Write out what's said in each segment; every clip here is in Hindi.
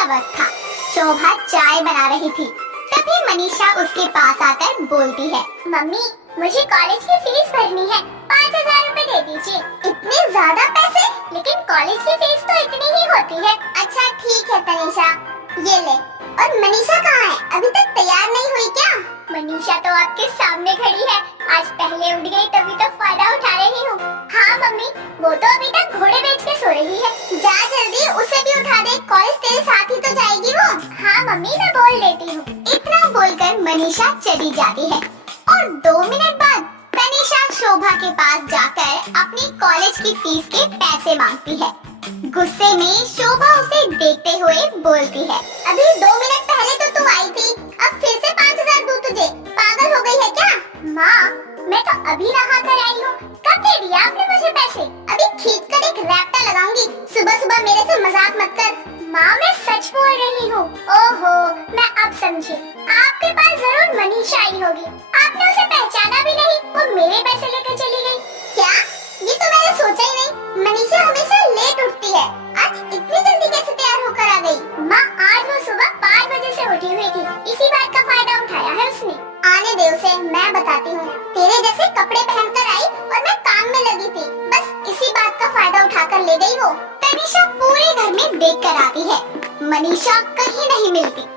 का वक्त था। शोभा चाय बना रही थी। तभी मनीषा उसके पास आकर बोलती है, मम्मी मुझे कॉलेज की फीस भरनी है, 5,000 रूपए दे दीजिए। इतने ज्यादा पैसे? लेकिन कॉलेज की फीस तो इतनी ही होती है। अच्छा ठीक है तनीषा, ये ले। और मनीषा कहाँ है? अभी तक तैयार नहीं हुई क्या? मनीषा तो आपके सामने खड़ी है। आज पहले उठ गई तभी तो फायदा उठा रही हूँ। हाँ मम्मी, वो तो अभी तक घोड़े बेच के सो रही है। जा जल्दी, उसे भी उठा दे, कॉलेज तेरे साथ ही तो जाएगी वो। हाँ मम्मी, मैं बोल देती हूँ। इतना बोलकर मनीषा चली जाती है और 2 मिनट बाद तनीषा शोभा के पास जाकर अपनी कॉलेज की फीस के पैसे मांगती है। गुस्से में शोभा उसे देखते हुए बोलती है, अभी 2 मिनट पहले तो तू आई थी, अब फिर से 5,000 दूं तुझे? पागल हो गई है क्या? माँ, मैं तो अभी नहा कर आई हूँ। कब दे दिया आपने मुझे पैसे? अभी खींच कर एक रैप्टा लगाऊंगी। सुबह सुबह मेरे से मजाक मत कर। माँ, मैं सच बोल रही हूँ। ओहो, मैं अब समझी। आपके पास जरूर मनीषा आई होगी। आपने उसे पहचाना भी नहीं, वो मेरे पैसे लेकर चली गई। क्या? ये तो मैंने सोचा ही नहीं। मनीषा हमेशा लेट उठती है, आज इतनी जल्दी कैसे तैयार होकर आ गई? माँ, आज वो सुबह 5 बजे से उठी हुई थी, इसी बात का फायदा उठाया है उसने। आने दे उसे, मैं बताती हूँ। तेरे जैसे कपड़े पहनकर आई और मैं काम में लगी थी, बस इसी बात का फायदा उठाकर ले गई वो। तनीषा पूरे घर में देख कर आती है, मनीषा कहीं नहीं मिलती।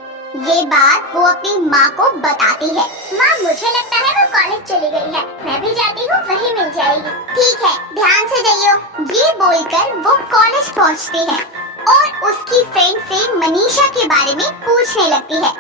ये बात वो अपनी माँ को बताती है। माँ, मुझे लगता है वो कॉलेज चली गई है, मैं भी जाती हूँ, वहीं मिल जाएगी। ठीक है, ध्यान से जाइयो। ये बोलकर वो कॉलेज पहुँचती है और उसकी फ्रेंड से मनीषा के बारे में पूछने लगती है,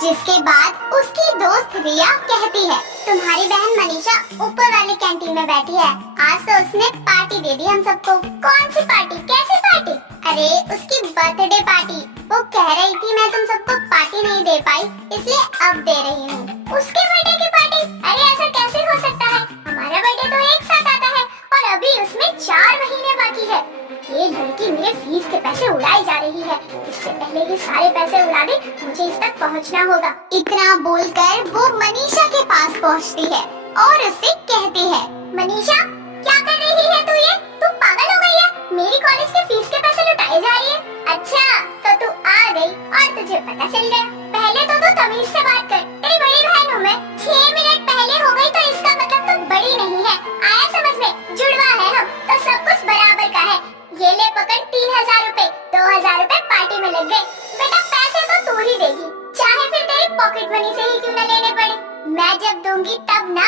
जिसके बाद उसकी दोस्त रिया कहती है, तुम्हारी बहन मनीषा ऊपर वाली कैंटीन में बैठी है, आज तो उसने पार्टी दे दी हम सबको। कौन सी पार्टी? कैसी पार्टी? अरे उसकी बर्थडे पार्टी। वो कह रही थी मैं तुम सबको पार्टी नहीं दे पाई, इसलिए अब दे रही हूँ। उसके बर्थडे की पार्टी? अरे ऐसा कैसे हो सकता है? हमारा बर्थडे तो एक साथ आता है और अभी उसमें 4 महीने बाकी है। ये लड़की मेरे फीस के पैसे उड़ाई जा रही है, इससे पहले ये सारे पैसे उड़ा दे, मुझे इस तक पहुंचना होगा। इतना बोलकर वो मनीषा के पास पहुंचती है और उससे कहती है, मनीषा क्या कर रही है तू? ये तू पागल हो गई है? मेरी कॉलेज के फीस के पैसे लुटाए जा रही है। अच्छा, तो तू आ गई और तुझे पता चल गया। पहले तो तू तमीज से बात कर, तेरी बड़ी बहन हूँ मैं। 6 मिनट पहले हो गई तो इसका मतलब तू बड़ी नहीं है। आया समझ में? जुड़वा है हम तो सब कुछ बराबर का है। ये ले पकड़ 3,000 रूपए, 2,000 रूपए पार्टी में लग गए। बेटा पैसे तो तू ही देगी, चाहे फिर तेरी पॉकेट मनी से ही क्यों न लेने पड़े। मैं जब दूंगी तब ना।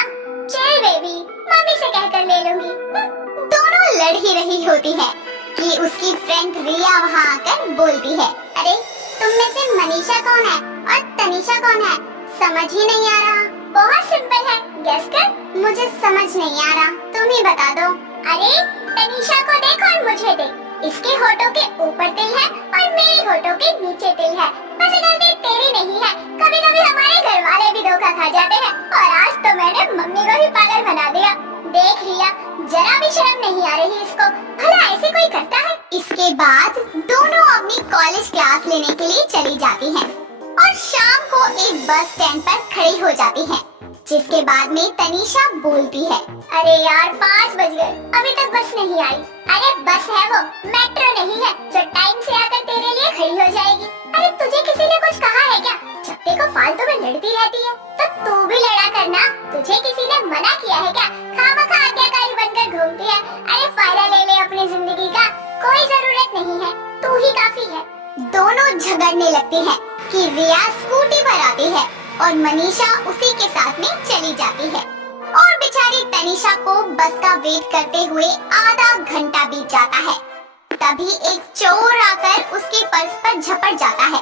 चल बेबी, मम्मी से कहकर ले लूंगी। दोनों लड़ ही रही होती है कि उसकी फ्रेंड रिया वहाँ आकर बोलती है, अरे तुम में से मनीषा कौन है और तनीषा कौन है? समझ ही नहीं आ रहा। बहुत सिंपल है, गेस कर। मुझे समझ नहीं आ रहा, तुम ही बता दो। अरे तनीषा को देख और मुझे देख, इसके होठों के ऊपर तिल है और मेरे होठों के नीचे तिल है। बस गलती तेरी नहीं है, कभी कभी हमारे घर वाले भी धोखा खा जाते हैं और आज तो मैंने मम्मी को ही पागल बना दिया। देख रिया, जरा भी शर्म नहीं आ रही इसको, भला ऐसे कोई करता है? इसके बाद दोनों अपनी कॉलेज क्लास लेने के लिए चली जाती हैं और शाम को एक बस स्टैंड पर खड़ी हो जाती हैं, जिसके बाद में तनीषा बोलती है, अरे यार 5 बज गए, अभी तक बस नहीं आई। अरे बस है वो, मेट्रो नहीं है जो टाइम से आकर तेरे लिए खड़ी हो जाएगी। अरे तुझे किसी ने कुछ कहा है क्या? जब देखो फालतू में लड़ती रहती है, तो तू भी लड़ा करना। तुझे किसी ने मना किया है क्या? खामखा आज्ञाकारी बनकर घूमती है। अरे फायदा ले ले अपनी जिंदगी का, कोई जरूरत नहीं है, तू ही काफी है। दोनों झगड़ने लगते हैं कि रिया स्कूटी पर आती है और मनीषा उसी के साथ में चली जाती है और बेचारी तनीषा को बस का वेट करते हुए आधा घंटा बीत जाता है। तभी एक चोर आकर उसके पर्स पर झपट जाता है,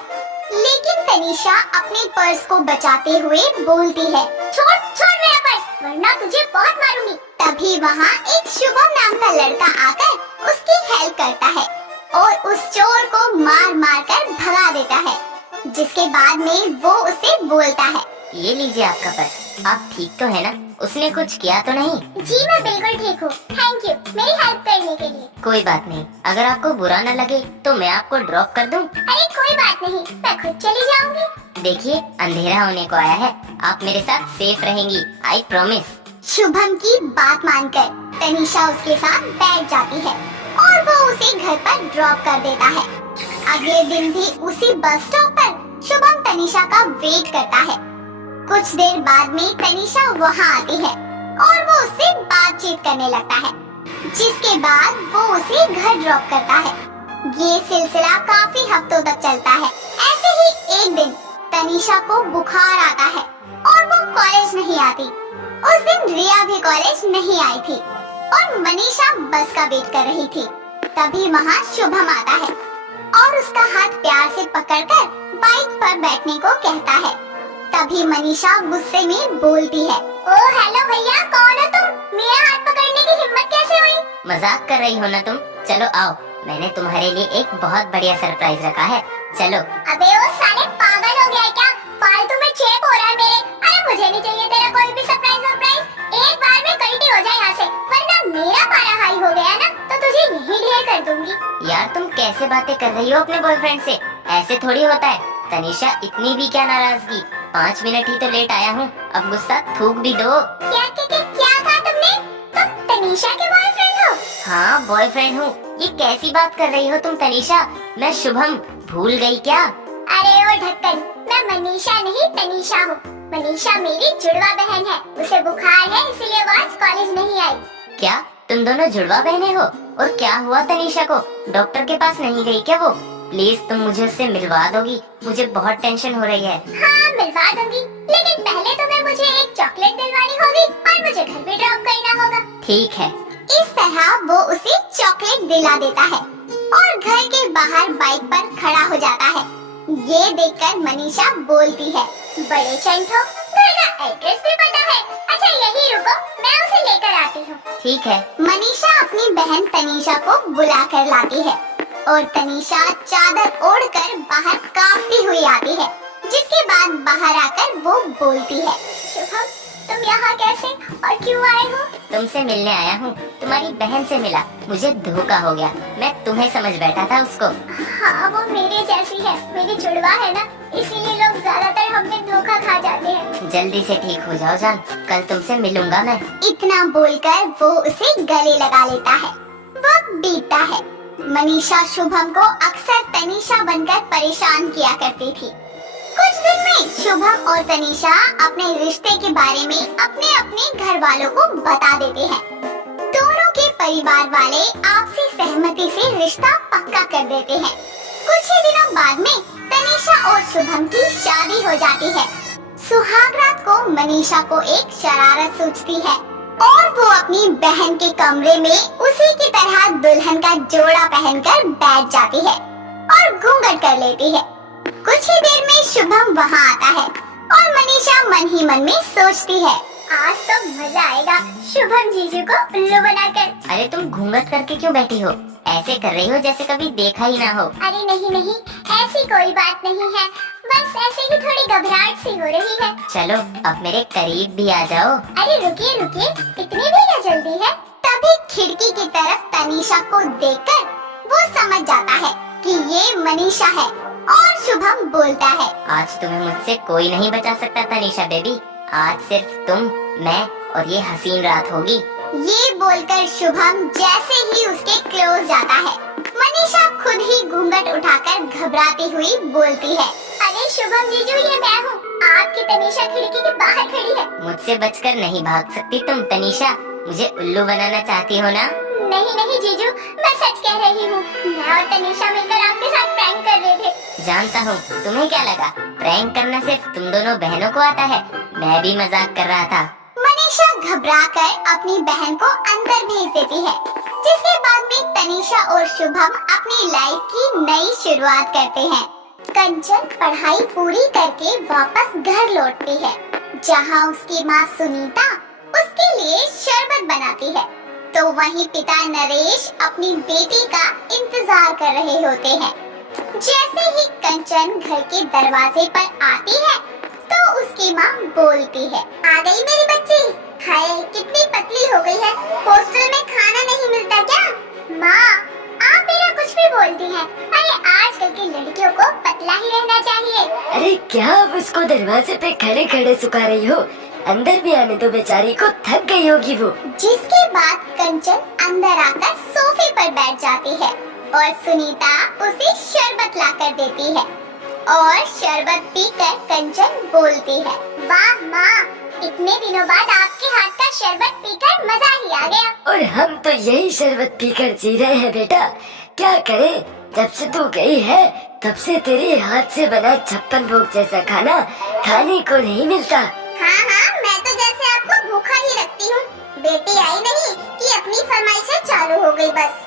लेकिन तनीषा अपने पर्स को बचाते हुए बोलती है, छोड़ छोड़ मेरा पर्स, वरना तुझे बहुत मारूंगी। तभी वहाँ एक शुभम नाम का लड़का आकर उसकी हेल्प करता है और उस चोर को मार मार कर भगा देता है, जिसके बाद में वो उसे बोलता है, ये लीजिए आपका पर्स। आप ठीक तो है ना? उसने कुछ किया तो नहीं? जी मैं बिल्कुल ठीक हूँ, थैंक यू मेरी हेल्प करने के लिए। कोई बात नहीं, अगर आपको बुरा न लगे तो मैं आपको ड्रॉप कर दूं? अरे कोई बात नहीं, मैं खुद चली जाऊंगी। देखिए अंधेरा होने को आया है, आप मेरे साथ सेफ रहेंगी, आई प्रॉमिस। शुभम की बात मानकर तनीषा उसके साथ बैठ जाती है और वो उसे घर पर ड्रॉप कर देता है। अगले दिन भी उसी बस स्टॉप पर शुभम तनीषा का वेट करता है। कुछ देर बाद में तनीषा वहाँ आती है और वो उससे बातचीत करने लगता है, जिसके बाद वो उसे घर ड्रॉप करता है। ये सिलसिला काफी हफ्तों तक चलता है। ऐसे ही एक दिन तनीषा को बुखार आता है और वो कॉलेज नहीं आती। उस दिन रिया भी कॉलेज नहीं आई थी और मनीषा बस का वेट कर रही थी। तभी वहाँ शुभम आता है और उसका हाथ प्यार से पकड़कर बाइक पर बैठने को कहता है। तभी मनीषा गुस्से में बोलती है, ओ हेलो भैया, कौन हो तुम? मेरा हाथ पकड़ने की हिम्मत कैसे हुई? मजाक कर रही हो ना तुम? चलो आओ, मैंने तुम्हारे लिए एक बहुत बढ़िया सरप्राइज रखा है। चलो। अबे ओ साले, पागल हो गया है क्या? फालतू में चेप हो रहा है मेरे। अरे मुझे नहीं चाहिए तेरा कोई भी सरप्राइज। एक बार में कल्टी हो जाए यहाँ से, वरना मेरा पारा हाई हो गया ना तो तुझे यहीं ढेर कर दूंगी। यार तुम कैसे बातें कर रही हो अपने बॉयफ्रेंड से? ऐसे थोड़ी होता है। तनीषा, इतनी भी क्या नाराजगी? 5 मिनट ही तो लेट आया हूँ, अब गुस्सा थूक भी दो। क्या कहा तुमने? तुम तनीषा के बॉयफ्रेंड हो? हाँ बॉयफ्रेंड हूँ। ये कैसी बात कर रही हो तुम तनीषा? मैं शुभम, भूल गई क्या? अरे ओ ढक्कन, मैं मनीषा नहीं तनीषा हूँ। मनीषा मेरी जुड़वा बहन है, उसे बुखार है इसलिए वो आज कॉलेज नहीं आई। क्या तुम दोनों जुड़वा बहनें हो? और क्या हुआ तनीषा को? डॉक्टर के पास नहीं गई क्या वो? प्लीज तुम मुझे उससे मिलवा दोगी, मुझे बहुत टेंशन हो रही है। हाँ मिलवा दूंगी, लेकिन पहले तुम्हें मुझे एक चॉकलेट दिलवानी होगी और मुझे घर भी ड्रॉप करना होगा। ठीक है। इस तरह वो उसे चॉकलेट दिला देता है और घर के बाहर बाइक पर खड़ा हो जाता है। ये देखकर मनीषा बोलती है, बड़े चंट हो, घर का एड्रेस भी पता है। अच्छा यही रुको, मैं उसे लेकर आती हूँ। ठीक है। मनीषा अपनी बहन तनीषा को बुला कर लाती है और तनीषा चादर ओढ़कर बाहर कांपती हुई आती है, जिसके बाद बाहर आकर वो बोलती है, शुभम तुम यहाँ कैसे और क्यों आए हो? तुमसे मिलने आया हूँ, तुम्हारी बहन से मिला, मुझे धोखा हो गया। मैं तुम्हें समझ बैठा था उसको। हाँ वो मेरे जैसी है, मेरी जुड़वा है ना, इसीलिए लोग ज्यादातर हमसे धोखा खा जाते हैं। जल्दी से ठीक हो जाओ जान, कल तुमसे मिलूंगा मैं। इतना बोलकर वो उसे गले लगा लेता है। वक्त बीतता है। मनीषा शुभम को अक्सर तनीषा बनकर परेशान किया करती थी। कुछ दिन में शुभम और तनीषा अपने रिश्ते के बारे में अपने अपने घर वालों को बता देते हैं। दोनों के परिवार वाले आपसी सहमति से रिश्ता पक्का कर देते हैं। कुछ ही दिनों बाद में तनीषा और शुभम की शादी हो जाती है। सुहाग रात को मनीषा को एक शरारत सूझती है और वो अपनी बहन के कमरे में उसी की तरह दुल्हन का जोड़ा पहनकर बैठ जाती है और घूंघट कर लेती है। कुछ ही देर में शुभम वहाँ आता है और मनीषा मन ही मन में सोचती है, आज तो मजा आएगा शुभम जीजू को उल्लू बनाकर। अरे तुम घूंघट करके क्यों बैठी हो? ऐसे कर रही हो जैसे कभी देखा ही ना हो। अरे नहीं, ऐसी कोई बात नहीं है, बस ऐसे ही थोड़ी घबराहट सी हो रही है। चलो अब मेरे करीब भी आ जाओ। अरे रुकिए, इतनी भी क्या जल्दी है? तभी खिड़की की तरफ तनीषा को देखकर वो समझ जाता है कि ये मनीषा है और शुभम बोलता है, आज तुम्हें मुझसे कोई नहीं बचा सकता तनीषा बेबी। आज सिर्फ तुम, मैं और ये हसीन रात होगी। ये बोलकर शुभम जैसे ही उसके क्लोज जाता है, मनीषा खुद ही घूंघट उठाकर घबराती हुई बोलती है, अरे शुभम जीजू ये मैं हूँ, आपकी तनीषा खिड़की के बाहर खड़ी है। मुझसे बचकर नहीं भाग सकती तुम तनीषा, मुझे उल्लू बनाना चाहती हो ना? नहीं जीजू, मैं सच कह रही हूँ, मैं और तनीषा मिलकर आपके साथ प्रैंक कर रहे थे। जानता हूँ, तुम्हें क्या लगा प्रैंक करना सिर्फ तुम दोनों बहनों को आता है? मैं भी मजाक कर रहा था। मनीषा घबराकर अपनी बहन को अंदर भेज देती है, जिसके बाद में तनीषा और शुभम अपनी लाइफ की नई शुरुआत करते हैं। कंचन पढ़ाई पूरी करके वापस घर लौटती है, जहाँ उसकी माँ सुनीता उसके लिए शरबत बनाती है, तो वहीं पिता नरेश अपनी बेटी का इंतजार कर रहे होते हैं। जैसे ही कंचन घर के दरवाजे पर आती है, तो उसकी माँ बोलती है, आ गई मेरी बच्ची। हाय कितनी पतली हो गई है, हॉस्टल में खाना नहीं मिलता क्या? माँ आप मेरा कुछ भी बोलती हैं। अरे आजकल की लड़कियों को पतला ही रहना चाहिए। अरे क्या आप उसको दरवाजे पे खड़े खड़े सुखा रही हो? अंदर भी आने तो बेचारी को, थक गई होगी वो। जिसके बाद कंचन अंदर आकर सोफे पर बैठ जाती है और सुनीता उसे शरबत लाकर देती है और शरबत पीकर कंचन बोलती है, वाह माँ, इतने दिनों बाद आपके हाथ का शरबत पीकर मजा ही आ गया। और हम तो यही शरबत पीकर जी रहे हैं बेटा। क्या करें, जब से तू गई है तब से तेरे हाथ से बना 56 भोग जैसा खाना खाने को नहीं मिलता। हाँ हाँ, मैं तो जैसे आपको भूखा ही रखती हूँ। बेटी आई नहीं कि अपनी फरमाइशें चालू हो गई बस।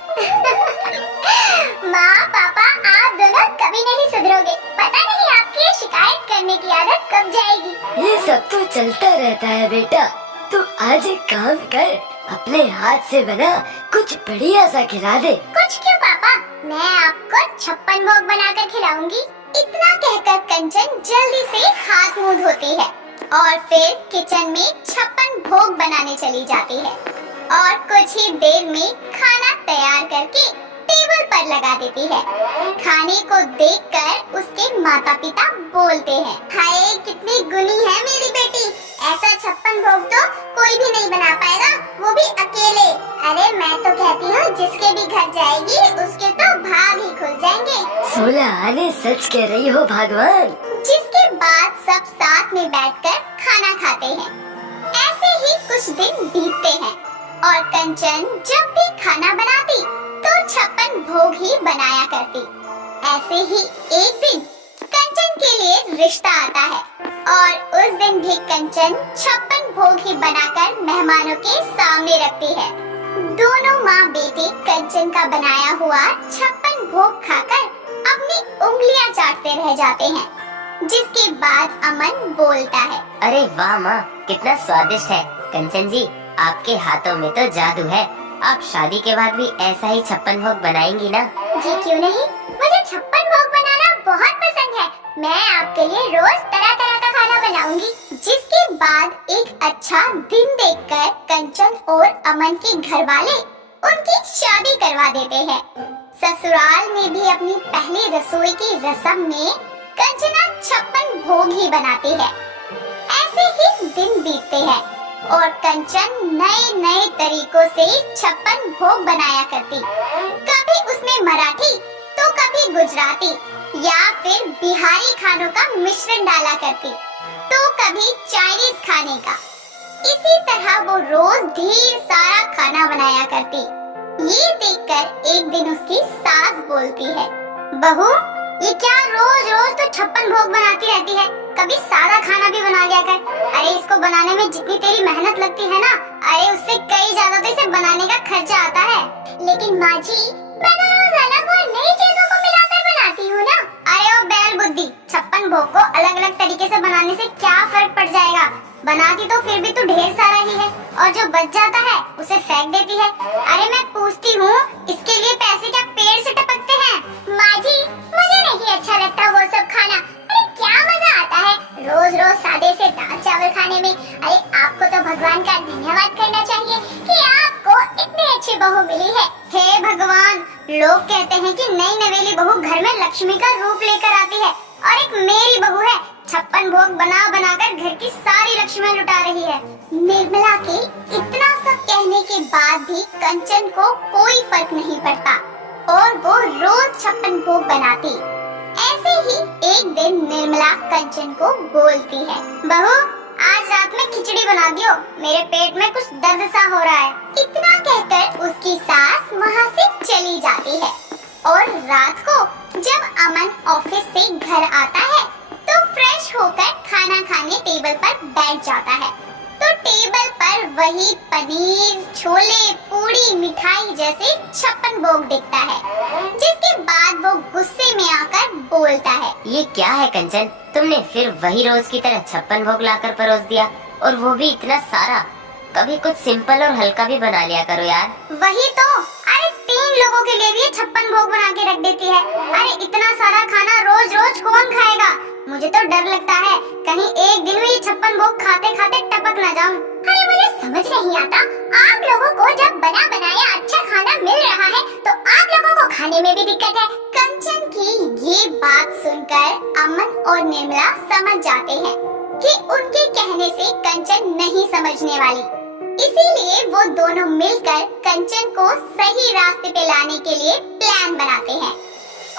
माँ पापा, आप दोनों कभी नहीं सुधरोगे। पता नहीं आपकी ये शिकायत करने की आदत कब जाएगी। ये सब तो चलता रहता है बेटा। तू आज एक काम कर, अपने हाथ से बना कुछ बढ़िया सा खिला दे। कुछ क्यों पापा, मैं आपको 56 भोग बनाकर खिलाऊंगी। इतना कहकर कंचन जल्दी से हाथ मुंह धोती है और फिर किचन में 56 भोग बनाने चली जाती है और कुछ ही देर में खाना तैयार करके टेबल पर लगा देती है। खाने को देखकर उसके माता पिता बोलते हैं, हाय कितनी गुणी है मेरी बेटी, ऐसा 56 भोग तो कोई भी नहीं बना पाएगा, वो भी अकेले। अरे मैं तो कहती हूँ जिसके भी घर जाएगी उसके तो भाग ही खुल जाएंगे। 16 आने सच कह रही हो भगवान। जिसके बाद सब साथ में बैठकर खाना खाते हैं। ऐसे ही कुछ दिन बीतते हैं और कंचन जब भी खाना बनाती तो 56 भोग ही बनाया करती। ऐसे ही एक दिन कंचन के लिए रिश्ता आता है और उस दिन भी कंचन 56 भोग ही बनाकर मेहमानों के सामने रखती है। दोनों माँ बेटे कंचन का बनाया हुआ 56 भोग खाकर अपनी उंगलियां चाटते रह जाते हैं। जिसके बाद अमन बोलता है, अरे वाह माँ, कितना स्वादिष्ट है। कंचन जी, आपके हाथों में तो जादू है। आप शादी के बाद भी ऐसा ही 56 भोग बनाएंगी ना? जी क्यों नहीं, मुझे 56 भोग बनाना बहुत पसंद है। मैं आपके लिए रोज तरह तरह का खाना बनाऊंगी। जिसके बाद एक अच्छा दिन देखकर कंचन और अमन के घर वाले उनकी शादी करवा देते हैं। ससुराल में भी अपनी पहली रसोई की रस्म में कंचना 56 भोग ही बनाती है। ऐसे ही दिन बीतते हैं और कंचन नए नए तरीकों से 56 भोग बनाया करती। कभी उसमें मराठी तो कभी गुजराती या फिर बिहारी खानों का मिश्रण डाला करती, तो कभी चाइनीज खाने का। इसी तरह वो रोज ढेर सारा खाना बनाया करती। ये देखकर एक दिन उसकी सास बोलती है, बहू ये क्या रोज रोज तो 56 भोग बनाती रहती है, कभी सादा खाना भी बना लिया कर। अरे इसको बनाने में जितनी तेरी मेहनत लगती है ना, अरे उससे कई ज्यादा तो इसे बनाने का खर्चा आता है। लेकिन माँ जी, मैं तो रोज अलग और नई चीजों को मिलाकर बनाती हूँ ना। अरे ओ बैल बुद्धि, 56 भोग को अलग अलग तरीके से बनाने से क्या फर्क पड़ जाएगा। बनाती तो फिर भी तू ढेर सारा ही है और जो बच जाता है उसे फेंक देती है। अरे मैं पूछती हूँ, इसके लिए पैसे क्या पेड़ से टपकते हैं? माँ जी, मुझे नहीं अच्छा लगता वो सब खाना। अरे क्या मजा आता है रोज रोज सादे से दाल चावल खाने में। अरे आपको तो भगवान का धन्यवाद करना चाहिए कि आपको इतनी अच्छी बहू मिली है। हे भगवान, लोग कहते हैं कि नई नवेली बहू घर में लक्ष्मी का रूप लेकर आती है और एक मेरी बहू है 56 भोग बना बनाकर घर की सारी लक्ष्मी लुटा रही है। निर्मला के इतना सब कहने के बाद भी कंचन को कोई फर्क नहीं पड़ता और वो रोज 56 भोग बनाती। ऐसे ही एक दिन निर्मला कंचन को बोलती है, बहू आज रात में खिचड़ी बना दियो, मेरे पेट में कुछ दर्द सा हो रहा है। इतना कहकर उसकी सास वहाँ से चली जाती है और रात को जब अमन ऑफिस से घर आता है तो फ्रेश होकर खाना खाने टेबल पर बैठ जाता है। तो टेबल पर वही पनीर, छोले, पूड़ी, मिठाई जैसे 56 भोग दिखता है। जिसके बाद वो गुस्से में आकर बोलता है, ये क्या है कंचन, तुमने फिर वही रोज की तरह 56 भोग लाकर परोस दिया, और वो भी इतना सारा। कभी कुछ सिंपल और हल्का भी बना लिया करो यार। वही तो, अरे 3 लोगों के लिए भी 56 भोग बना के रख देती है। अरे इतना सारा खाना रोज रोज कौन खाएगा? मुझे तो डर लगता है कहीं एक दिन में ये 56 भोग खाते खाते टपक ना जाऊं। अरे मुझे समझ नहीं आता, आप लोगों को जब बना बनाया अच्छा खाना मिल रहा है तो आप लोगों को खाने में भी दिक्कत है। कंचन की ये बात सुनकर अमन और निर्मला समझ जाते हैं कि उनके कहने से कंचन नहीं समझने वाली। इसीलिए वो दोनों मिलकर कंचन को सही रास्ते पे लाने के लिए प्लान बनाते हैं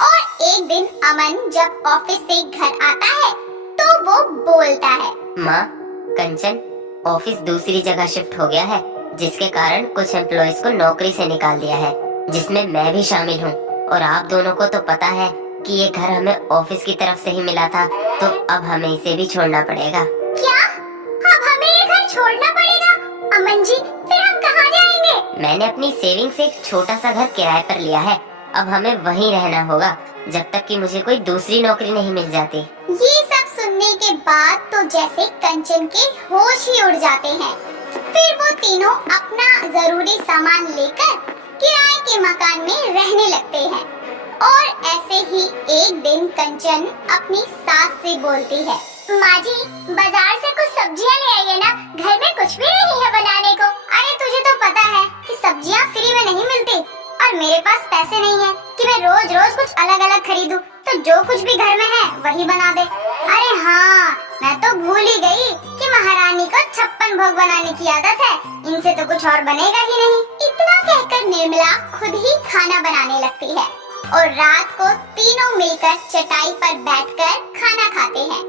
और एक दिन अमन जब ऑफिस से घर आता है तो वो बोलता है, माँ, कंचन ऑफिस दूसरी जगह शिफ्ट हो गया है, जिसके कारण कुछ एम्प्लॉयज को नौकरी से निकाल दिया है, जिसमें मैं भी शामिल हूँ। और आप दोनों को तो पता है कि ये घर हमें ऑफिस की तरफ से ही मिला था, तो अब हमें इसे भी छोड़ना पड़ेगा। क्या? अब हमें ये घर छोड़ना पड़ेगा? अमन जी, फिर हम कहाँ जाएंगे? मैंने अपनी सेविंग से एक छोटा सा घर किराए पर लिया है। अब हमें वहीं रहना होगा जब तक कि मुझे कोई दूसरी नौकरी नहीं मिल जाती। ये सब सुनने के बाद तो जैसे कंचन के होश ही उड़ जाते हैं। फिर वो तीनों अपना जरूरी सामान लेकर किराए के मकान में रहने लगते हैं। और ऐसे ही एक दिन कंचन अपनी सास से बोलती है, माँ जी, बाजार से कुछ सब्जियाँ ले आइए ना, घर में कुछ भी नहीं है बनाने को। अरे तुझे तो पता है कि सब्जियाँ फ्री में नहीं मिलती और मेरे पास पैसे नहीं है कि मैं रोज रोज कुछ अलग अलग खरीदूं, तो जो कुछ भी घर में है वही बना दे। अरे हाँ, मैं तो भूल ही गई कि महारानी को 56 भोग बनाने की आदत है, इनसे तो कुछ और बनेगा ही नहीं। इतना कहकर निर्मला खुद ही खाना बनाने लगती है और रात को तीनों मिलकर चटाई पर बैठकर खाना खाते हैं।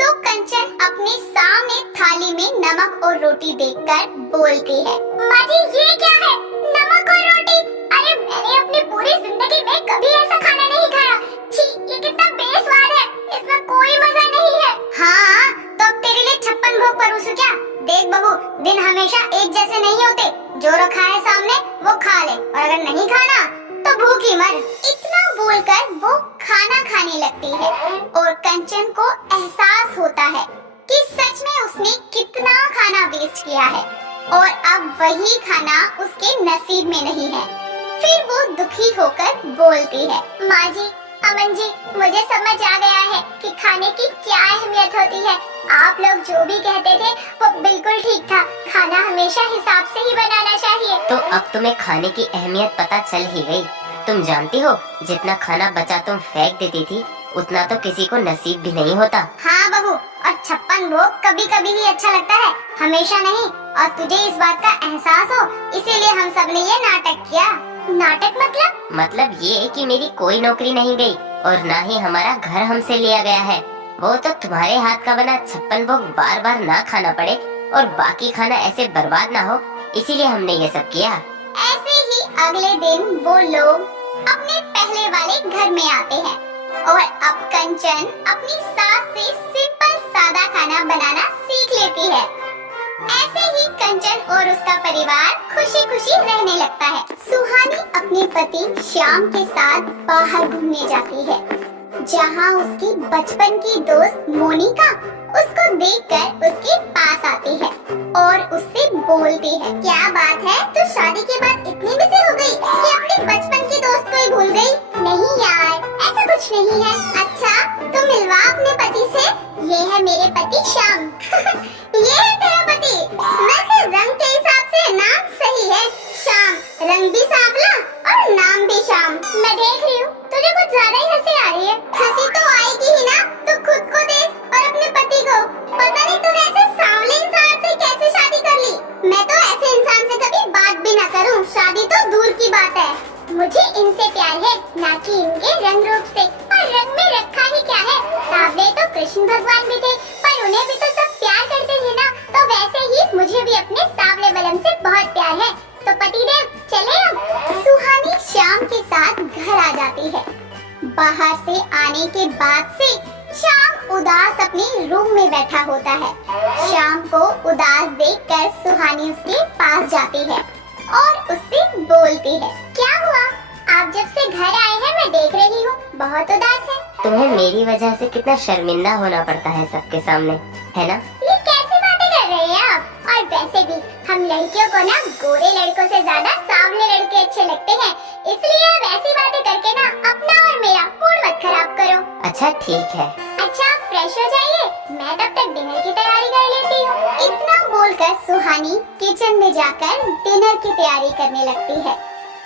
तो कंचन अपने सामने थाली में नमक और रोटी देखकर बोलती है, माँ जी, ये क्या है? नमक और रोटी? अरे मैंने अपनी पूरी जिंदगी में कभी ऐसा खाना नहीं खाया। छी, ये कितना बेस्वाद है, इसमें कोई मजा नहीं है। हाँ, तो अब तेरे लिए 56 भोग परोसूं क्या? देख बहू, दिन हमेशा एक जैसे नहीं होते, जो रखा है सामने वो खा ले, और अगर नहीं खाना तो भूखी मर। इतना बोलकर वो खाना खाने लगती है और कंचन को एहसास होता है कि सच में उसने कितना खाना वेस्ट किया है और अब वही खाना उसके नसीब में नहीं है। फिर वो दुखी होकर बोलती है, माँ जी, अमन जी, मुझे समझ आ गया है कि खाने की क्या अहमियत होती है। आप लोग जो भी कहते थे वो बिल्कुल ठीक था, खाना हमेशा हिसाब से ही बनाना चाहिए। तो अब तुम्हें खाने की अहमियत पता चल ही गई। तुम जानती हो, जितना खाना बचा तुम फेंक देती थी, उतना तो किसी को नसीब भी नहीं होता। हाँ बहू, और 56 भोग कभी कभी ही अच्छा लगता है, हमेशा नहीं। और तुझे इस बात का एहसास हो, इसीलिए हम सब ने ये नाटक किया। नाटक मतलब ये कि मेरी कोई नौकरी नहीं गई और ना ही हमारा घर हमसे लिया गया है। वो तो तुम्हारे हाथ का बना 56 भोग बार बार ना खाना पड़े और बाकी खाना ऐसे बर्बाद ना हो, इसीलिए हमने ये सब किया। ऐसे ही अगले दिन वो लोग अपने पहले वाले घर में आते हैं और अब कंचन अपनी सास से सिंपल सादा खाना बनाना सीख लेती है। ऐसे ही कंचन और उसका परिवार खुशी खुशी रहने लगता है। सुहानी अपने पति श्याम के साथ बाहर घूमने जाती है, जहाँ उसकी बचपन की दोस्त मोनिका उसको देखकर उसके पास आती है और उससे बोलती है, क्या बात है, तू शादी के बाद इतनी बिजी हो गई कि अपने बचपन की दोस्त को ही भूल गई? नहीं यार, ऐसा कुछ नहीं है। अच्छा, तो मिलवा अपने पति से। ये है मेरे पति श्याम। ये है तेरा पति। वैसे रंग के हिसाब से नाम सही है, श्याम, रंग भी सांवला और नाम भी श्याम। मैं देख रही हूँ तुझे कुछ ज्यादा ही हंसी आ रही है। हंसी तो आएगी ही ना, तू खुद को देख और अपने पति को। पता नहीं तूने ऐसे सांवले इंसान से कैसे शादी कर ली। मैं तो ऐसे इंसान से कभी बात भी ना करूँ, शादी तो दूर की बात है। मुझे इनसे प्यार है, ना कि इनके रंग रूप से। और रंग में रखा ही क्या है, सांवले तो कृष्ण भगवान भी थे, पर उन्हें भी तो सब प्यार करते थे ना। तो वैसे ही मुझे भी अपने सांवले बलम से बहुत प्यार है। तो पतिदेव, चले अब। सुहानी श्याम के साथ घर आ जाती है। बाहर से आने के बाद से श्याम उदास अपने रूम में बैठा होता है। श्याम को उदास देखकर सुहानी उसके पास जाती है और उससे बोलती है, क्या हुआ? आप जब से घर आए हैं मैं देख रही हूँ बहुत उदास है। तुम्हें मेरी वजह से कितना शर्मिंदा होना पड़ता है सबके सामने, है ना? ये कैसी बातें कर रहे हैं आप? और वैसे भी हम लड़कियों को ना गोरे लड़कों से ज्यादा सांवले लड़के अच्छे लगते हैं, इसलिए आप ऐसी बातें करके ना अपना और मेरा मूड मत खराब करो। अच्छा ठीक है। अच्छा, फ्रेश हो जाइए, मैं तब तक डिनर की तैयारी कर लेती हूँ। इतना बोलकर सुहानी किचन में जाकर डिनर की तैयारी करने लगती है।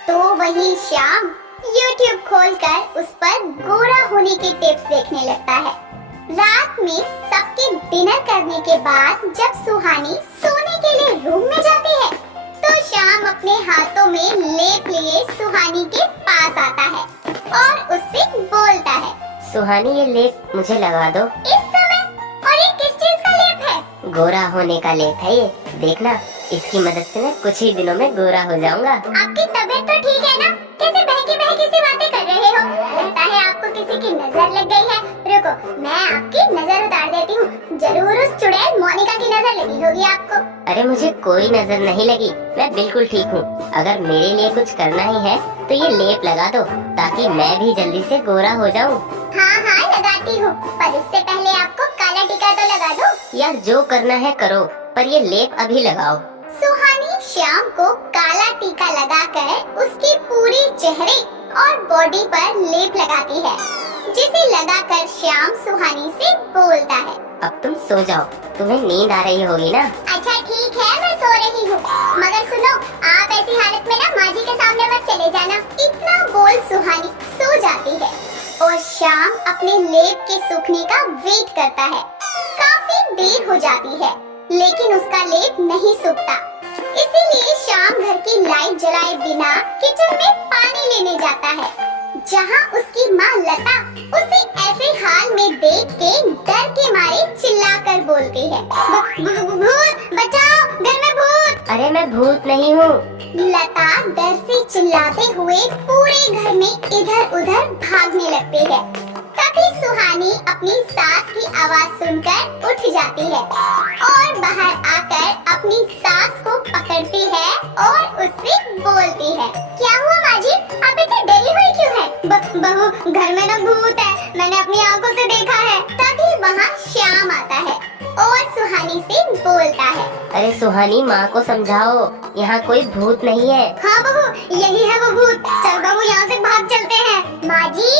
तो वहीं श्याम YouTube खोलकर उस पर गोरा होने के टिप्स देखने लगता है। रात में सबके डिनर करने के बाद जब सुहानी सोने के लिए रूम में जाती है, तो श्याम अपने हाथों में लेप लिए सुहानी के पास आता है और उससे बोलता है, सुहानी ये लेप मुझे लगा दो। इस समय? और ये किस चीज का लेप है? गोरा होने का लेप है ये, देखना इसकी मदद से मैं कुछ ही दिनों में गोरा हो जाऊंगा। आपकी तबीयत तो ठीक है ना? कैसे बहकी बहकी सी बातें कर रहे हो? लगता है आपको किसी की नजर लग गई है। रुको, मैं आपकी नजर उतार देती हूँ। जरूर उस चुड़ैल मोनिका की नजर लगी होगी आपको। अरे मुझे कोई नजर नहीं लगी, मैं बिल्कुल ठीक हूँ। अगर मेरे लिए कुछ करना ही है तो ये लेप लगा दो ताकि मैं भी जल्दी से गोरा हो जाऊँ। हाँ हाँ लगाती हूँ, पर इससे पहले आपको काला टीका तो लगा दूँ। यार जो करना है करो, पर ये लेप अभी लगाओ। सुहानी श्याम को काला टीका लगाकर उसकी पूरी चेहरे और बॉडी पर लेप लगाती है, जिसे लगाकर श्याम सुहानी से बोलता है, अब तुम सो जाओ, तुम्हें नींद आ रही होगी ना। अच्छा ठीक है, मैं सो रही हूँ, मगर सुनो, आप ऐसी हालत में ना माँ जी के सामने मत चले जाना। इतना बोल सुहानी सो जाती है और श्याम अपने लेप के सूखने का वेट करता है। काफी देर हो जाती है लेकिन उसका लेप नहीं सूखता, इसीलिए श्याम घर की लाइट जलाए बिना किचन में पानी लेने जाता है, जहाँ उसकी माँ लता उसे ऐसे हाल में देख के डर के मारे चिल्लाकर बोलती है, भूत बचाओ, घर में भूत। अरे मैं भूत नहीं हूँ। लता डर से चिल्लाते हुए पूरे घर में इधर उधर भागने लगती है। तभी सुहानी अपनी सास की आवाज सुनकर उठ जाती है और बाहर आकर अपनी सास को पकड़ती है और उससे बोलती है, क्या हुआ माँ जी, आप इतनी डरी हुई क्यों है? बहू, घर में ना भूत है, मैंने अपनी आंखों से देखा है। तभी वहाँ श्याम आता है और सुहानी से बोलता है, अरे सुहानी माँ को समझाओ, यहाँ कोई भूत नहीं है। हाँ बहू, यही है वो भूत, चल बहू यहाँ से भाग चलते हैं। माँ जी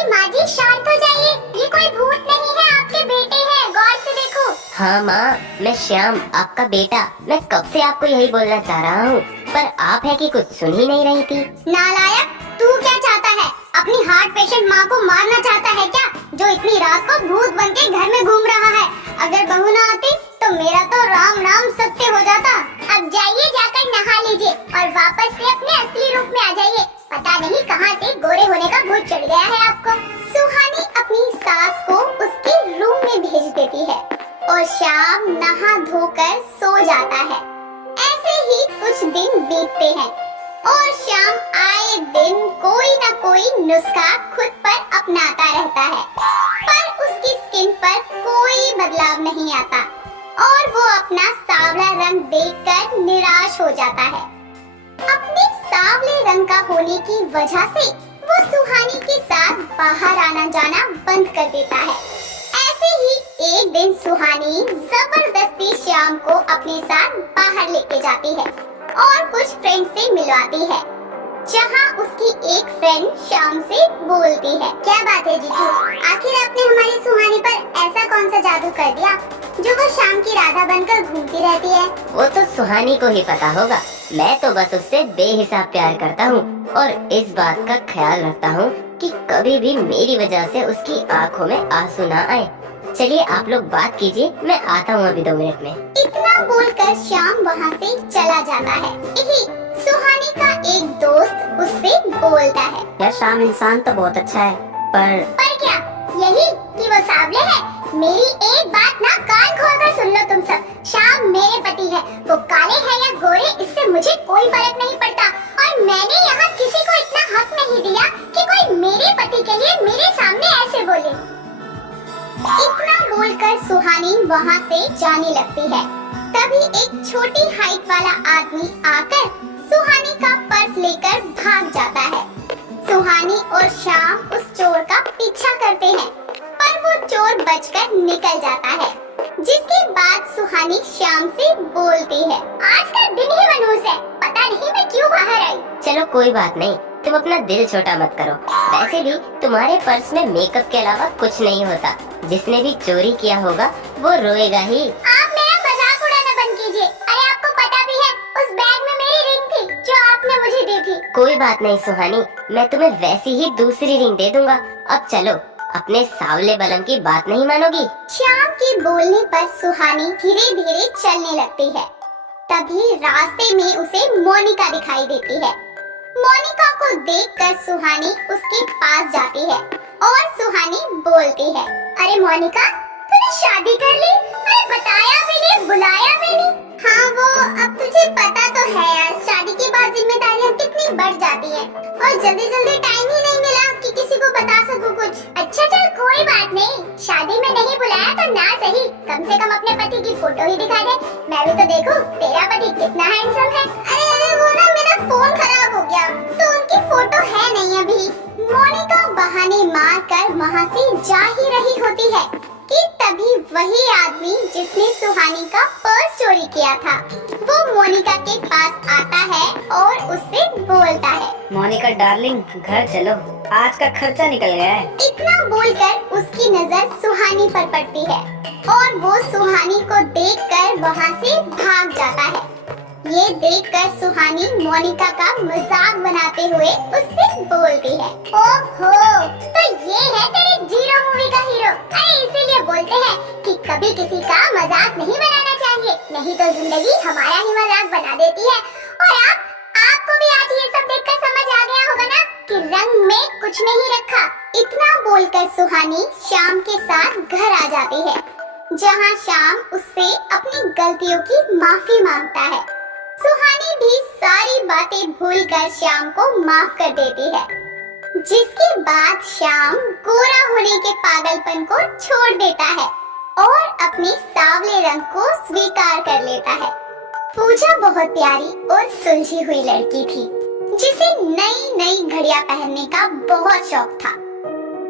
शांत हो जाइए, ये कोई भूत नहीं है, आपके बेटे हैं, गौर से देखो। हाँ माँ, मैं श्याम आपका बेटा, मैं कब से आपको यही बोलना चाह रहा हूँ, पर आप है कि कुछ सुन ही नहीं रही थी। नालायक, तू क्या चाहता है? अपनी हार्ट पेशेंट माँ को मारना चाहता है क्या, जो इतनी रात को भूत बन के घर में घूम रहा है? अगर बहू ना आती तो मेरा तो राम राम सत्य हो जाता। अब जाइए, जाकर नहा लीजिए और वापस से अपने असली रूप में आ जाइए। पता नहीं कहाँ से गोरे होने का भूत चढ़ गया है आपको। सुहानी अपनी सास को उसके रूम में भेज देती है और श्याम नहा धोकर सो जाता है। ऐसे ही कुछ दिन बीतते हैं और श्याम आए दिन कोई न कोई नुस्खा खुद पर अपनाता रहता है, पर उसकी स्किन पर कोई बदलाव नहीं आता और वो अपना सांवला रंग देखकर निराश हो जाता है। अपने सांवले रंग का होने की वजह से वो सुहानी के साथ बाहर आना जाना बंद कर देता है। ऐसे ही एक दिन सुहानी जबरदस्ती श्याम को अपने साथ बाहर लेके जाती है और कुछ फ्रेंड से मिलवाती है, जहाँ उसकी एक फ्रेंड श्याम से बोलती है, क्या बात है जीजू, आखिर आपने हमारी सुहानी पर ऐसा कौन सा जादू कर दिया जो वो शाम की राधा बनकर घूमती रहती है? वो तो सुहानी को ही पता होगा, मैं तो बस उससे बेहिसाब प्यार करता हूँ और इस बात का ख्याल रखता हूँ कि कभी भी मेरी वजह से उसकी आंखों में आंसू ना आए। चलिए आप लोग बात कीजिए, मैं आता हूँ अभी 2 मिनट में। इतना बोलकर श्याम वहाँ से चला जाता है। यही सुहानी का एक दोस्त उससे बोलता है, यार श्याम इंसान तो बहुत अच्छा है, पर क्या यही कि वो सांवले है? मेरी एक बात ना कान खोलकर सुन लो तुम सब, श्याम मेरे पति है, वो काले हैं या गोरे इससे मुझे कोई फर्क नहीं पड़ता और मैंने यहाँ किसी को इतना हक नहीं दिया कि कोई मेरे पति के लिए मेरे सामने ऐसे बोले। इतना बोलकर सुहानी वहाँ से जाने लगती है। तभी एक छोटी हाइट वाला आदमी आकर सुहानी का पर्स लेकर भाग जाता है। सुहानी और श्याम उस चोर का पीछा करते हैं, पर वो चोर बचकर निकल जाता है, जिसके बाद सुहानी श्याम से बोलती है, आज का दिन ही मनहूस है, पता नहीं मैं क्यों बाहर आई। चलो कोई बात नहीं, तुम अपना दिल छोटा मत करो, वैसे भी तुम्हारे पर्स में मेकअप के अलावा कुछ नहीं होता, जिसने भी चोरी किया होगा वो रोएगा ही। आप मेरा मजाक उड़ाना बंद कीजिए। अरे आपको पता भी है उस बैग में मेरी रिंग थी जो आपने मुझे दी थी। कोई बात नहीं सुहानी, मैं तुम्हें वैसी ही दूसरी रिंग दे दूंगा। अब चलो, अपने सावले बलम की बात नहीं मानोगी? श्याम के बोलने पर सुहानी धीरे धीरे चलने लगती है। तभी रास्ते में उसे मोनिका दिखाई देती है। मोनिका को देखकर सुहानी उसके पास जाती है और सुहानी बोलती है, अरे मोनिका, तूने शादी कर ली? अरे बताया भी नहीं, बुलाया भी नहीं। हाँ वो अब तुझे पता तो है यार, शादी के बाद जिम्मेदारियाँ कितनी बढ़ जाती है और जल्दी जल्दी टाइम ही नहीं मिला कि किसी को बता सकूं कुछ। अच्छा चल कोई बात नहीं, शादी में नहीं बुलाया तो ना सही, कम से कम अपने पति की फोटो ही दिखा दे, मैं भी तो देखूं तेरा पति कितना हैंडसम है। अरे वो ना मेरा फोन खराब हो गया तो उनकी फोटो है नहीं अभी। मोनिका बहाने मार कर वहाँ से जा ही रही होती है कि तभी वही आदमी जिसने सुहानी का पर्स चोरी किया था वो मोनिका के पास आता है और उससे बोलता है, मोनिका डार्लिंग, घर चलो, आज का खर्चा निकल गया है। इतना बोलकर उसकी नजर सुहानी पर पड़ती है और वो सुहानी को देखकर वहाँ से भाग जाता है। ये देखकर सुहानी मोनिका का मजाक बनाते हुए उससे बोलती है, ओहो, तो ये है तेरी जीरो मूवी का हीरो। अरे इसीलिए बोलते हैं कि कभी किसी का मजाक नहीं बनाना चाहिए, नहीं तो जिंदगी हमारा ही मजाक बना देती है। और आपको भी आज ये सब देखकर समझ आ गया होगा ना कि रंग में कुछ नहीं रखा। इतना बोलकर सुहानी श्याम के साथ घर आ जाती है, जहाँ श्याम उससे अपनी गलतियों की माफी मांगता है। सुहानी भी सारी बातें भूलकर श्याम को माफ कर देती है, जिसके बाद श्याम गोरा होने के पागलपन को छोड़ देता है और अपने सांवले रंग को स्वीकार कर लेता है। पूजा बहुत प्यारी और सुलझी हुई लड़की थी, जिसे नई नई घड़ियां पहनने का बहुत शौक था।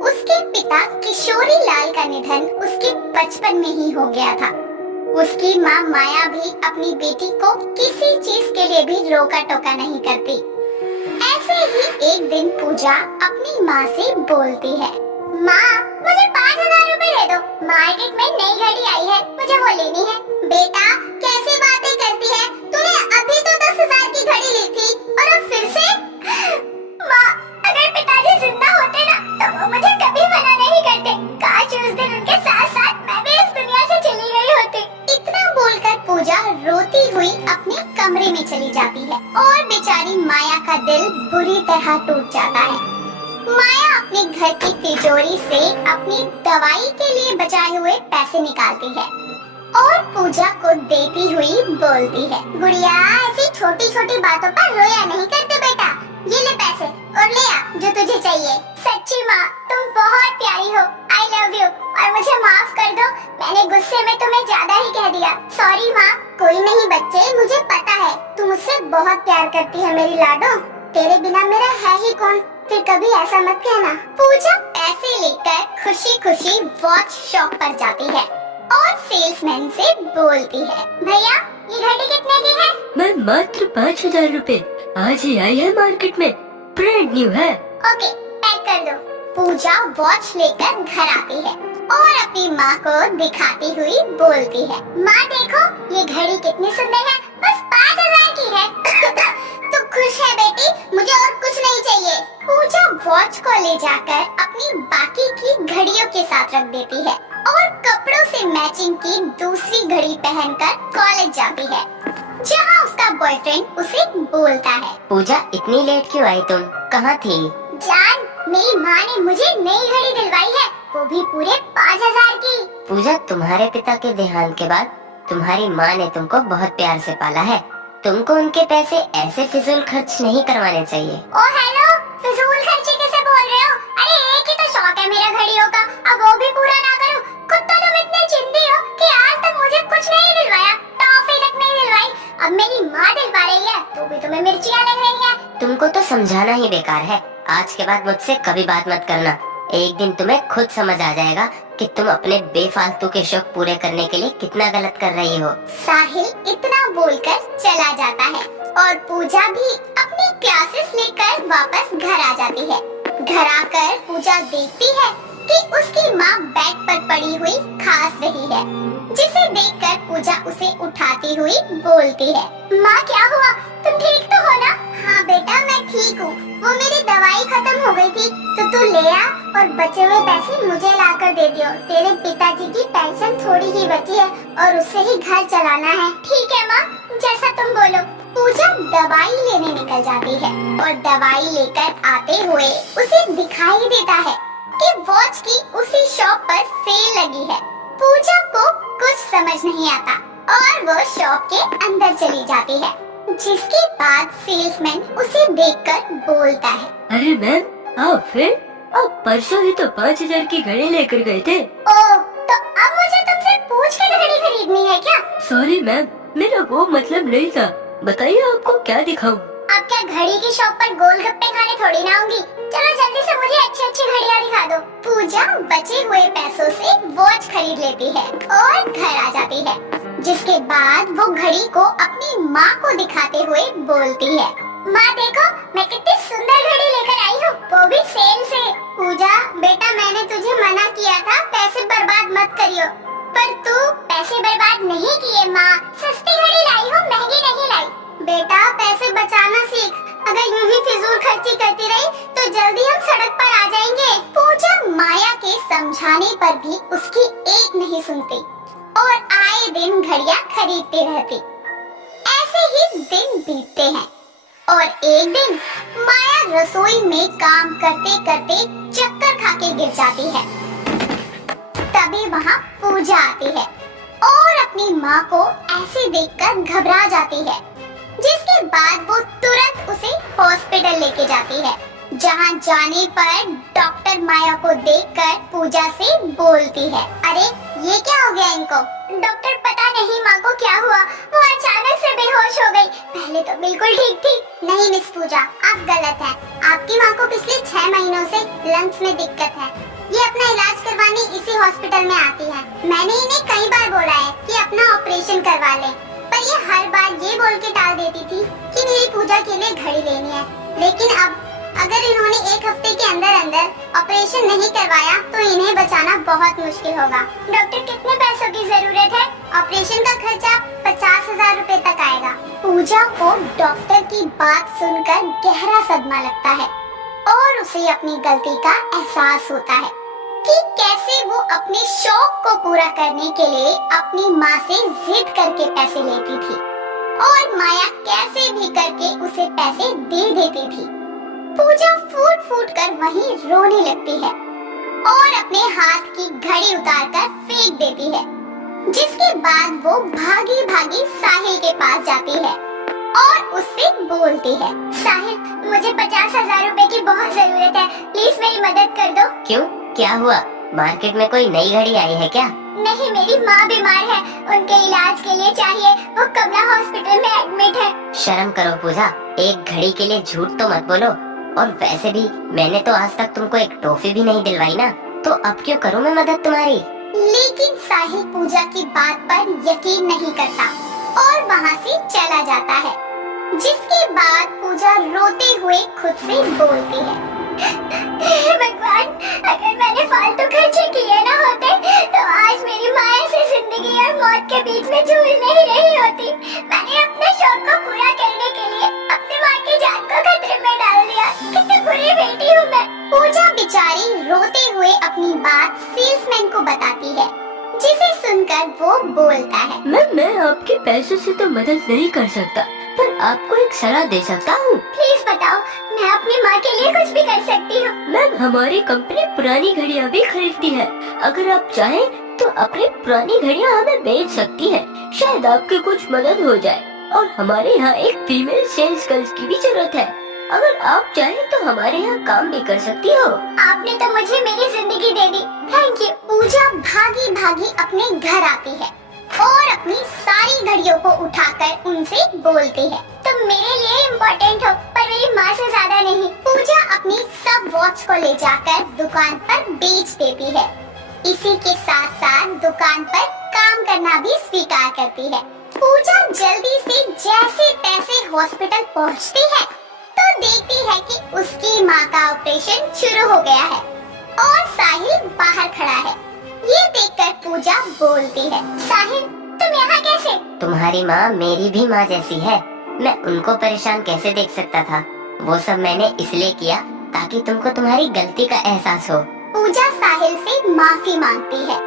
उसके पिता किशोरी लाल का निधन उसके बचपन में ही हो गया था। उसकी माँ माया भी अपनी बेटी को किसी चीज के लिए भी रोका टोका नहीं करती। ऐसे ही एक दिन पूजा अपनी माँ से बोलती है, माँ मुझे 5000 रुपए दे दो, मार्केट में नई घड़ी आई है, मुझे वो लेनी है। बेटा कैसी बातें करती है, तूने अभी तो 10,000 की घड़ी ली थी और अब फिर से? माँ अगर पिताजी जिंदा होते ना तो वो मुझे कभी मना नहीं करते, काश उस दिन उनके साथ साथ मैं भी इस दुनिया से चली गई होती। इतना बोलकर पूजा रोती हुई अपने कमरे में चली जाती है और बेचारी माया का दिल बुरी तरह टूट जाता है। माया अपने घर की तिजोरी से अपनी दवाई के लिए बचाए हुए पैसे निकालती है और पूजा को देती हुई बोलती है, गुड़िया ऐसी छोटी छोटी बातों पर रोया नहीं करते बेटा, ये ले पैसे और ले आ जो तुझे चाहिए। सच्ची माँ तुम बहुत प्यारी हो, आई लव यू, और मुझे माफ कर दो, मैंने गुस्से में तुम्हें ज्यादा ही कह दिया, सॉरी माँ। कोई नहीं बच्चे, मुझे पता है तू मुझसे बहुत प्यार करती है मेरी लाडो, तेरे बिना मेरा है ही कौन, फिर कभी ऐसा मत कहना। पूजा पैसे लेकर खुशी खुशी वॉच शॉप पर जाती है और सेल्समैन से बोलती है, भैया ये घड़ी कितने की है? मैं मात्र 5000 रुपए, आज ही आई है मार्केट में, ब्रांड न्यू है। ओके पैक कर दो। पूजा वॉच लेकर घर आती है और अपनी माँ को दिखाती हुई बोलती है, माँ देखो ये घड़ी कितनी सुंदर है, बस 5000 की है। तू खुश है बेटी, मुझे और कुछ नहीं चाहिए। पूजा वॉच को ले जाकर अपनी बाकी की घड़ियों के साथ रख देती है और कपड़ों से मैचिंग की दूसरी घड़ी पहनकर कॉलेज जाती है, जहाँ उसका बॉयफ्रेंड उसे बोलता है, पूजा इतनी लेट क्यों आई तुम, कहाँ थी? जान मेरी माँ ने मुझे नई घड़ी दिलवाई है, वो भी पूरे 5000 की। पूजा तुम्हारे पिता के देहांत के बाद तुम्हारी माँ ने तुमको बहुत प्यार से पाला है, तुमको उनके पैसे ऐसे फिजूल खर्च नहीं करवाने चाहिए। ओ हेलो, फिजूल खर्ची किसे बोल रहे हो? अरे एक ही तो शौक है मेरा घड़ियों का, अब वो भी पूरा ना करूं? खुद तो तुम इतने चिंदी हो कि आज तक मुझे कुछ नहीं दिलवाया, टॉफी तक नहीं दिलवाई, अब मेरी माँ दिलवा रही है तो भी तुम्हें मिर्चियाँ लग रही है। तुमको तो समझाना ही बेकार है, आज के बाद मुझसे कभी बात मत करना, एक दिन तुम्हें खुद समझ आ जाएगा कि तुम अपने बेफालतू के शौक पूरे करने के लिए कितना गलत कर रही हो। साहिल इतना बोलकर चला जाता है और पूजा भी अपनी क्लासेस लेकर वापस घर आ जाती है। घर आकर पूजा देखती है कि उसकी माँ बेड पर पड़ी हुई खांस रही है, जिसे देखकर पूजा उसे उठाती हुई बोलती है, माँ क्या हुआ, तुम ठीक तो हो ना? हाँ बेटा मैं ठीक हूँ, वो मेरी दवाई खत्म हो गई थी तो तू ले आ और बचे हुए पैसे मुझे लाकर दे दियो, तेरे पिताजी की पेंशन थोड़ी ही बची है और उससे ही घर चलाना है। ठीक है माँ, जैसा तुम बोलो। पूजा दवाई लेने निकल जाती है और दवाई लेकर आते हुए उसे दिखाई देता है कि वॉच की उसी शॉप पर सेल लगी है। पूजा को कुछ समझ नहीं आता और वो शॉप के अंदर चली जाती है, जिसके बाद सेल्समैन उसे देखकर बोलता है, अरे मैम, आप फिर? आप परसों ही तो 5,000 की घड़ी लेकर गए थे। ओह, तो अब मुझे तुमसे पूछ कर घड़ी खरीदनी है क्या? सॉरी मैम, मेरा वो मतलब नहीं था। बताइए आपको क्या दिखाऊं? अब क्या घड़ी की शॉप पर गोलगप्पे खाने थोड़ी ना होंगी। चलो जल्दी से मुझे अच्छी अच्छी घड़ियां दिखा दो। पूजा बचे हुए पैसों से वॉच खरीद लेती है और घर आ जाती है, जिसके बाद वो घड़ी को अपनी माँ को दिखाते हुए बोलती है, माँ देखो, मैं कितनी सुंदर घड़ी लेकर आई हूँ, वो भी सेल से। पूजा बेटा, मैंने तुझे मना किया था पैसे बर्बाद मत करियो, पर तू पैसे बर्बाद नहीं किए माँ। सस्ती घड़ी लाई हूँ, महंगी नहीं लाई। बेटा पैसे बचाना सीख, अगर यूं ही फिजूल खर्ची करती रही तो जल्दी हम सड़क पर आ जाएंगे। पूजा माया के समझाने पर भी उसकी एक नहीं सुनती और आए दिन घड़ियां खरीदती रहती। ऐसे ही दिन बीतते हैं और एक दिन माया रसोई में काम करते करते चक्कर खा के गिर जाती है। तभी वहाँ पूजा आती है और अपनी माँ को ऐसे देखकर घबरा जाती है, जिसके बाद वो तुरंत उसे हॉस्पिटल लेके जाती है, जहाँ जाने पर डॉक्टर माया को देखकर पूजा से बोलती है, अरे ये क्या हो गया इनको? डॉक्टर पता नहीं माँ को क्या हुआ, वो अचानक से बेहोश हो गई। पहले तो बिल्कुल ठीक थी। नहीं मिस पूजा, आप गलत हैं। आपकी माँ को पिछले 6 महीनों से लंग्स में दिक्कत है। ये अपना इलाज करवाने इसी हॉस्पिटल में आती है। मैंने इन्हें कई बार बोला है कि अपना ऑपरेशन करवा लें, पर ये हर बार ये बोल के टाल देती थी कि मेरी पूजा के लिए घड़ी लेनी है। लेकिन अब अगर इन्होंने 1 हफ्ते के अंदर अंदर ऑपरेशन नहीं करवाया तो इन्हें बचाना बहुत मुश्किल होगा। डॉक्टर कितने पैसों की जरूरत है? ऑपरेशन का खर्चा 50,000 रुपए तक आएगा। पूजा को डॉक्टर की बात सुनकर गहरा सदमा लगता है और उसे अपनी गलती का एहसास होता है कि कैसे वो अपने शौक को पूरा करने के लिए अपनी माँ से जिद करके पैसे लेती थी और माया कैसे भी करके उसे पैसे दे देती थी। पूजा फूट फूट कर वहीं रोने लगती है और अपने हाथ की घड़ी उतारकर फेंक देती है, जिसके बाद वो भागी भागी साहिल के पास जाती है और उससे बोलती है, साहिल मुझे 50,000 रुपए की बहुत जरूरत है, प्लीज मेरी मदद कर दो। क्यों, क्या हुआ? मार्केट में कोई नई घड़ी आई है क्या? नहीं, मेरी माँ बीमार है, उनके इलाज के लिए चाहिए, वो कमला हॉस्पिटल में एडमिट है। शर्म करो पूजा, एक घड़ी के लिए झूठ तो मत बोलो। और वैसे भी मैंने तो आज तक तुमको एक टॉफी भी नहीं दिलवाई ना, तो अब क्यों करूँ मैं मदद तुम्हारी? लेकिन साहिल पूजा की बात पर यकीन नहीं करता और वहाँ से चला जाता है, जिसके बाद पूजा रोते हुए खुद से बोलती है, भगवान, अगर मैंने फालतू खर्चे किए ना होते तो आज मेरी माँ ऐसे जिंदगी और मौत के बीच में झूल नहीं रही होती। मैंने अपने शौक को पूरा करने के लिए अपनी माँ की जान को खतरे में डाल दिया। कितनी बुरी बेटी हूँ मैं। पूजा बेचारी रोते हुए अपनी बात सेल्समैन को बताती है, जिसे सुनकर वो बोलता है, मैं आपके पैसों से तो मदद नहीं कर सकता, पर आपको एक सलाह दे सकता हूँ। प्लीज बताओ, मैं अपनी माँ के लिए कुछ भी कर सकती हूँ। मैम, हमारी कंपनी पुरानी घड़ियाँ भी खरीदती है। अगर आप चाहें तो अपनी पुरानी घड़ियाँ हमें बेच सकती है, शायद आपकी कुछ मदद हो जाए। और हमारे यहाँ एक फीमेल सेल्स गर्ल की भी जरूरत है। अगर आप चाहें तो हमारे यहाँ काम भी कर सकती हो। आपने तो मुझे मेरी जिंदगी दे दी, थैंक यू। पूजा भागी भागी अपने घर आती है और अपनी सारी घड़ियों को उठाकर उनसे बोलती है, तुम मेरे लिए इम्पोर्टेंट हो, पर मेरी माँ से ज्यादा नहीं। पूजा अपनी सब वॉच को ले जाकर दुकान पर बेच देती है। इसी के साथ साथ दुकान पर काम करना भी स्वीकार करती है। पूजा जल्दी से जैसे तैसे हॉस्पिटल पहुँचती है तो देखती है कि उसकी माँ का ऑपरेशन शुरू हो गया है और साहिल बाहर खड़ा है। ये देखकर पूजा बोलती है, साहिल तुम यहाँ कैसे? तुम्हारी माँ मेरी भी माँ जैसी है, मैं उनको परेशान कैसे देख सकता था? वो सब मैंने इसलिए किया ताकि तुमको तुम्हारी गलती का एहसास हो। पूजा साहिल से माफी मांगती है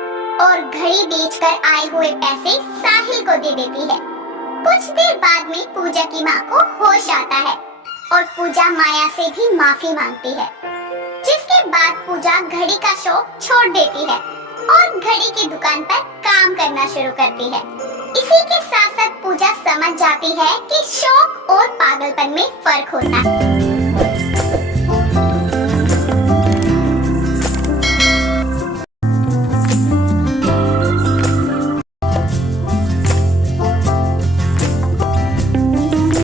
और घड़ी बेचकर आए हुए पैसे साहिल को दे देती है। कुछ देर बाद में पूजा की माँ को होश आता है और पूजा माया से भी माफी मांगती है, जिसके बाद पूजा घड़ी का शौक छोड़ देती है और घड़ी की दुकान पर काम करना शुरू करती है। इसी के साथ साथ पूजा समझ जाती है कि शौक और पागलपन में फर्क होता है।